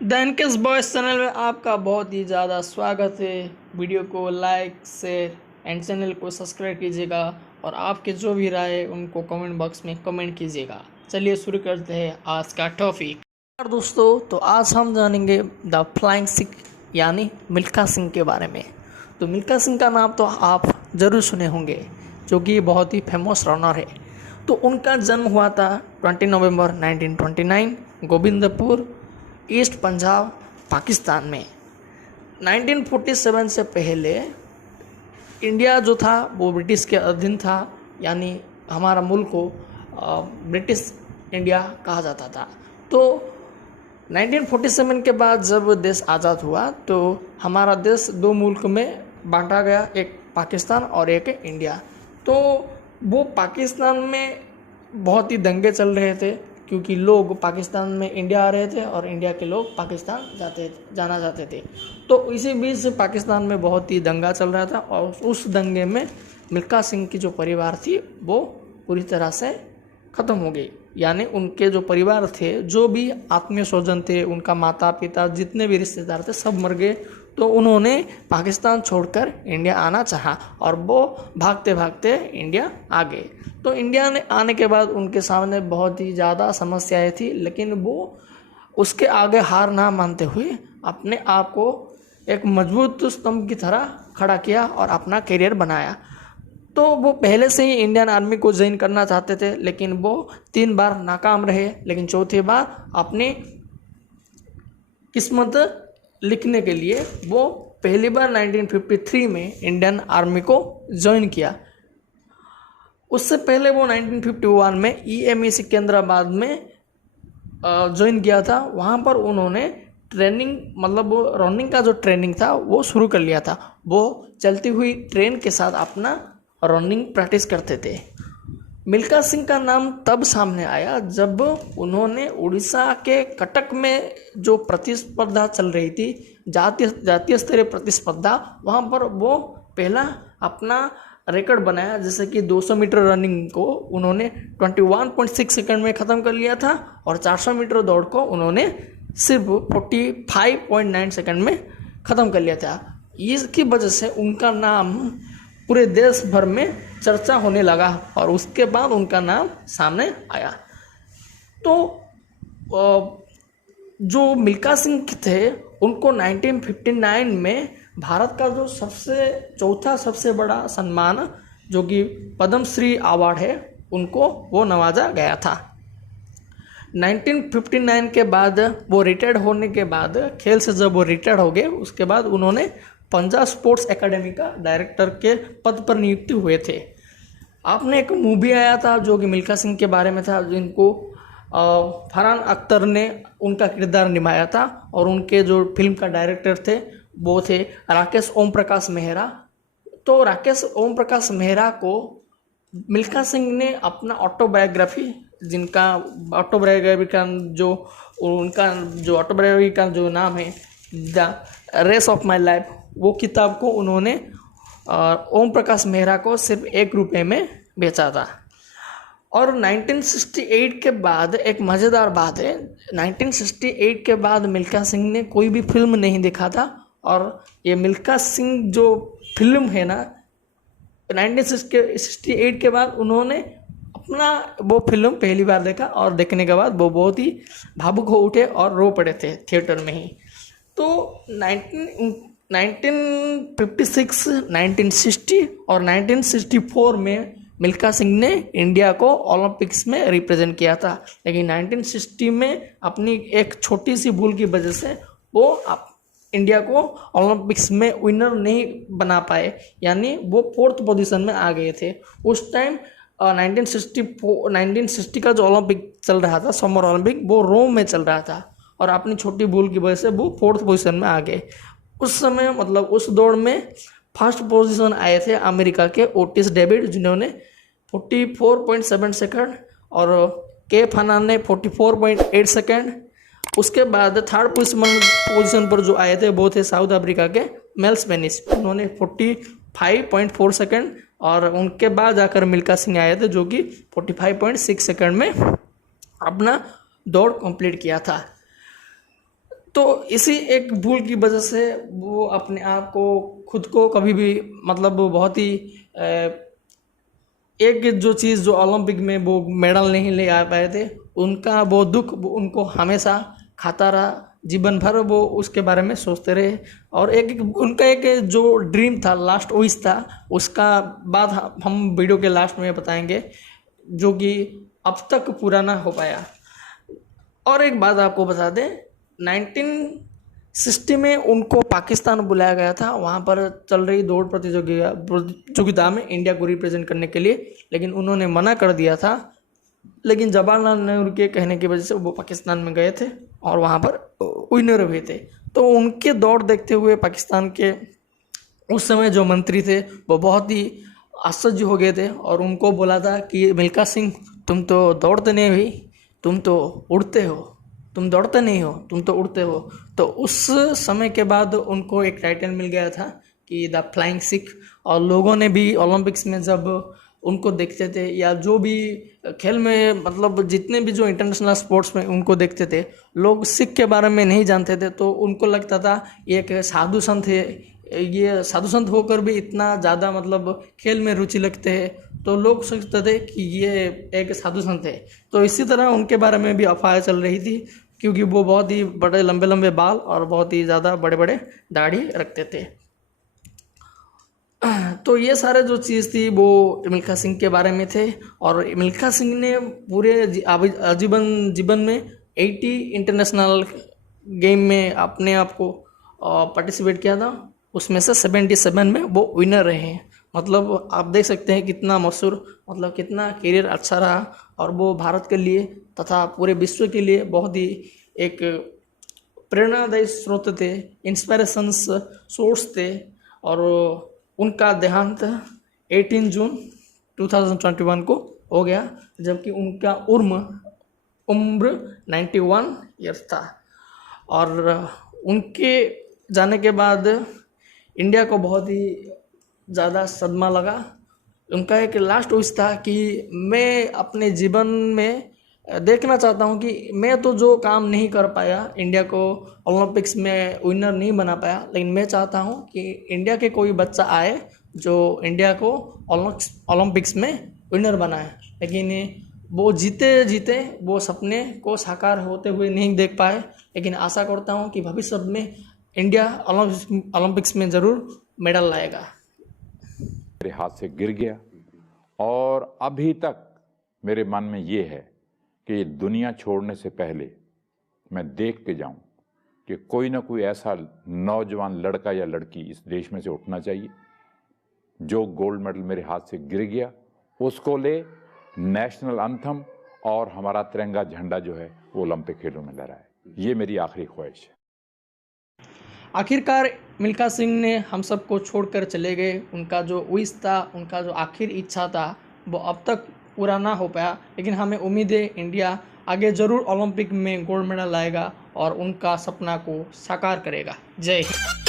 The एनकेस boys channel में आपका बहुत ही ज़्यादा स्वागत है। वीडियो को लाइक शेयर एंड चैनल को सब्सक्राइब कीजिएगा और आपके जो भी राय है उनको कमेंट बॉक्स में कमेंट कीजिएगा। चलिए शुरू करते हैं आज का टॉपिक। दोस्तों, तो आज हम जानेंगे द फ्लाइंग सिख यानी मिल्खा सिंह के बारे में। तो मिल्खा सिंह का नाम तो आप ज़रूर सुने होंगे, जो कि बहुत ही फेमस रनर है। तो उनका जन्म हुआ था 20 नवंबर 1929 गोविंदपुर, ईस्ट पंजाब, पाकिस्तान में। 1947 से पहले इंडिया जो था वो ब्रिटिश के अधीन था, यानी हमारा मुल्क को ब्रिटिश इंडिया कहा जाता था। तो 1947 के बाद जब देश आज़ाद हुआ तो हमारा देश दो मुल्क में बांटा गया, एक पाकिस्तान और एक इंडिया। तो वो पाकिस्तान में बहुत ही दंगे चल रहे थे, क्योंकि लोग पाकिस्तान में इंडिया आ रहे थे और इंडिया के लोग पाकिस्तान जाना चाहते थे। तो इसी बीच पाकिस्तान में बहुत ही दंगा चल रहा था और उस दंगे में मिल्खा सिंह की जो परिवार थी वो पूरी तरह से ख़त्म हो गई। यानी उनके जो परिवार थे, जो भी आत्मीय स्वजन थे, उनका माता पिता जितने भी रिश्तेदार थे सब मर गए। तो उन्होंने पाकिस्तान छोड़कर इंडिया आना चाहा और वो भागते भागते इंडिया आ गए। तो इंडिया ने आने के बाद उनके सामने बहुत ही ज़्यादा समस्याएं थी, लेकिन वो उसके आगे हार ना मानते हुए अपने आप को एक मजबूत स्तंभ की तरह खड़ा किया और अपना करियर बनाया। तो वो पहले से ही इंडियन आर्मी को ज्वाइन करना चाहते थे, लेकिन वो 3 बार नाकाम रहे। लेकिन चौथी बार अपनी किस्मत लिखने के लिए वो पहली बार 1953 में इंडियन आर्मी को ज्वाइन किया। उससे पहले वो 1951 में EME सिकंदराबाद में ज्वाइन किया था। वहाँ पर उन्होंने ट्रेनिंग, मतलब वो रनिंग का जो ट्रेनिंग था वो शुरू कर लिया था। वो चलती हुई ट्रेन के साथ अपना रनिंग प्रैक्टिस करते थे। मिल्खा सिंह का नाम तब सामने आया जब उन्होंने उड़ीसा के कटक में जो प्रतिस्पर्धा चल रही थी, जातीय स्तरीय प्रतिस्पर्धा, वहाँ पर वो पहला अपना रिकॉर्ड बनाया। जैसे कि 200 मीटर रनिंग को उन्होंने 21.6 सेकंड में ख़त्म कर लिया था और 400 मीटर दौड़ को उन्होंने सिर्फ 45.9 सेकंड में ख़त्म कर लिया था। इसकी वजह से उनका नाम पूरे देश भर में चर्चा होने लगा और उसके बाद उनका नाम सामने आया। तो जो मिल्खा सिंह थे उनको 1959 में भारत का जो चौथा सबसे बड़ा सम्मान, जो कि पद्मश्री अवार्ड है, उनको वो नवाजा गया था। 1959 के बाद वो रिटायर्ड होने के बाद, खेल से जब वो रिटायर्ड हो गए, उसके बाद उन्होंने पंजाब स्पोर्ट्स एकेडमी का डायरेक्टर के पद पर नियुक्त हुए थे। आपने एक मूवी आया था जो कि मिल्खा सिंह के बारे में था, जिनको फरहान अख्तर ने उनका किरदार निभाया था और उनके जो फिल्म का डायरेक्टर थे वो थे राकेश ओम प्रकाश मेहरा। तो राकेश ओम प्रकाश मेहरा को मिल्खा सिंह ने अपना ऑटोबायोग्राफी, जिनका ऑटोबायोग्राफी का जो नाम है the race of my life, वो किताब को उन्होंने ओम प्रकाश मेहरा को सिर्फ ₹1 में बेचा था। और 1968 के बाद एक मज़ेदार बात है, 1968 के बाद मिल्खा सिंह ने कोई भी फिल्म नहीं देखा था। और ये मिल्खा सिंह जो फिल्म है ना, 1968 के बाद उन्होंने अपना वो फिल्म पहली बार देखा और देखने के बाद वो बहुत ही भावुक हो उठे और रो पड़े थे थिएटर में ही। तो 1956, 1960 और 1964 में मिल्खा सिंह ने इंडिया को ओलंपिक्स में रिप्रेजेंट किया था। लेकिन 1960 में अपनी एक छोटी सी भूल की वजह से वो इंडिया को ओलंपिक्स में विनर नहीं बना पाए, यानी वो 4th पोजीशन में आ गए थे। उस टाइम 1960 का जो ओलंपिक चल रहा था, समर ओलंपिक, वो रोम में चल रहा था और अपनी छोटी भूल की वजह से वो 4th पोजीशन में आ गए। उस समय, मतलब उस दौड़ में फर्स्ट पोजीशन आए थे अमेरिका के ओटिस डेविड, जिन्होंने 44.7 सेकंड, और के फनान ने 44.8 सेकंड। उसके बाद थर्ड पोजीशन पर जो आए थे वो थे साउथ अफ्रीका के मेल स्पेनिस, उन्होंने 45.4 सेकंड। और उनके बाद जाकर मिल्खा सिंह आए थे जो कि 45.6 सेकंड में अपना दौड़ कंप्लीट किया था। तो इसी एक भूल की वजह से वो अपने आप को खुद को कभी भी मतलब बहुत ही एक जो चीज़ जो ओलंपिक में वो मेडल नहीं ले आ पाए थे, उनका वो दुख वो उनको हमेशा खाता रहा। जीवन भर वो उसके बारे में सोचते रहे और उनका एक जो ड्रीम था, लास्ट विश था, उसका बाद हम वीडियो के लास्ट में बताएंगे, जो कि अब तक पूरा ना हो पाया। और एक बात आपको बता दें, 1960 में उनको पाकिस्तान बुलाया गया था, वहाँ पर चल रही दौड़ प्रतियोगिता में इंडिया को रिप्रेजेंट करने के लिए, लेकिन उन्होंने मना कर दिया था। लेकिन जवाहरलाल नेहरू के कहने की वजह से वो पाकिस्तान में गए थे और वहाँ पर विनर हुए थे। तो उनके दौड़ देखते हुए पाकिस्तान के उस समय जो मंत्री थे वो बहुत ही आश्चर्य हो गए थे और उनको बोला था कि मिल्खा सिंह, तुम तो दौड़ते नहीं हुई, तुम तो उड़ते हो, तुम दौड़ते नहीं हो, तुम तो उड़ते हो। तो उस समय के बाद उनको एक टाइटल मिल गया था कि द फ्लाइंग सिख। और लोगों ने भी ओलंपिक्स में जब उनको देखते थे या जो भी खेल में मतलब जितने भी जो इंटरनेशनल स्पोर्ट्स में उनको देखते थे, लोग सिख के बारे में नहीं जानते थे, तो उनको लगता था ये एक साधु संत है, ये साधु संत होकर भी इतना ज़्यादा मतलब खेल में रुचि लगते हैं, तो लोग सोचते थे कि ये एक साधु संत है। तो इसी तरह उनके बारे में भी अफवाहें चल रही थी, क्योंकि वो बहुत ही बड़े लंबे लंबे बाल और बहुत ही ज़्यादा बड़े बड़े दाढ़ी रखते थे। तो ये सारे जो चीज़ थी वो मिल्खा सिंह के बारे में थे। और मिल्खा सिंह ने पूरे आजीवन जीवन में 80 इंटरनेशनल गेम में अपने आप को पार्टिसिपेट किया था, उसमें से 77 में वो विनर रहे हैं। मतलब आप देख सकते हैं कितना मशहूर, मतलब कितना करियर अच्छा रहा। और वो भारत के लिए तथा पूरे विश्व के लिए बहुत ही एक प्रेरणादायी स्रोत थे, इंस्पिरेशंस सोर्स थे। और उनका देहांत 18 जून 2021 को हो गया, जबकि उनका उम्र 91 ईयर्स था। और उनके जाने के बाद इंडिया को बहुत ही ज़्यादा सदमा लगा। उनका एक लास्ट विश था कि मैं अपने जीवन में देखना चाहता हूं कि मैं तो जो काम नहीं कर पाया, इंडिया को ओलंपिक्स में विनर नहीं बना पाया, लेकिन मैं चाहता हूं कि इंडिया के कोई बच्चा आए जो इंडिया को ओलंपिक्स में विनर बनाए। लेकिन वो जीते वो सपने को साकार होते हुए नहीं देख पाए, लेकिन आशा करता हूं कि भविष्य में इंडिया ओलंपिक्स में ज़रूर मेडल लाएगा। मेरे हाथ से गिर गया और अभी तक मेरे मन में ये है कि ये दुनिया छोड़ने से पहले मैं देख के जाऊं कि कोई ना कोई ऐसा नौजवान लड़का या लड़की इस देश में से उठना चाहिए जो गोल्ड मेडल मेरे हाथ से गिर गया उसको ले, नेशनल एंथम और हमारा तिरंगा झंडा जो है वो ओलंपिक खेलों में लहराए। ये मेरी आखिरी ख्वाहिश है। आखिरकार मिल्खा सिंह ने हम सबको छोड़कर चले गए। उनका जो विश था, उनका जो आखिर इच्छा था, वो अब तक पूरा ना हो पाया, लेकिन हमें उम्मीद है इंडिया आगे ज़रूर ओलंपिक में गोल्ड मेडल लाएगा और उनका सपना को साकार करेगा। जय हिंद।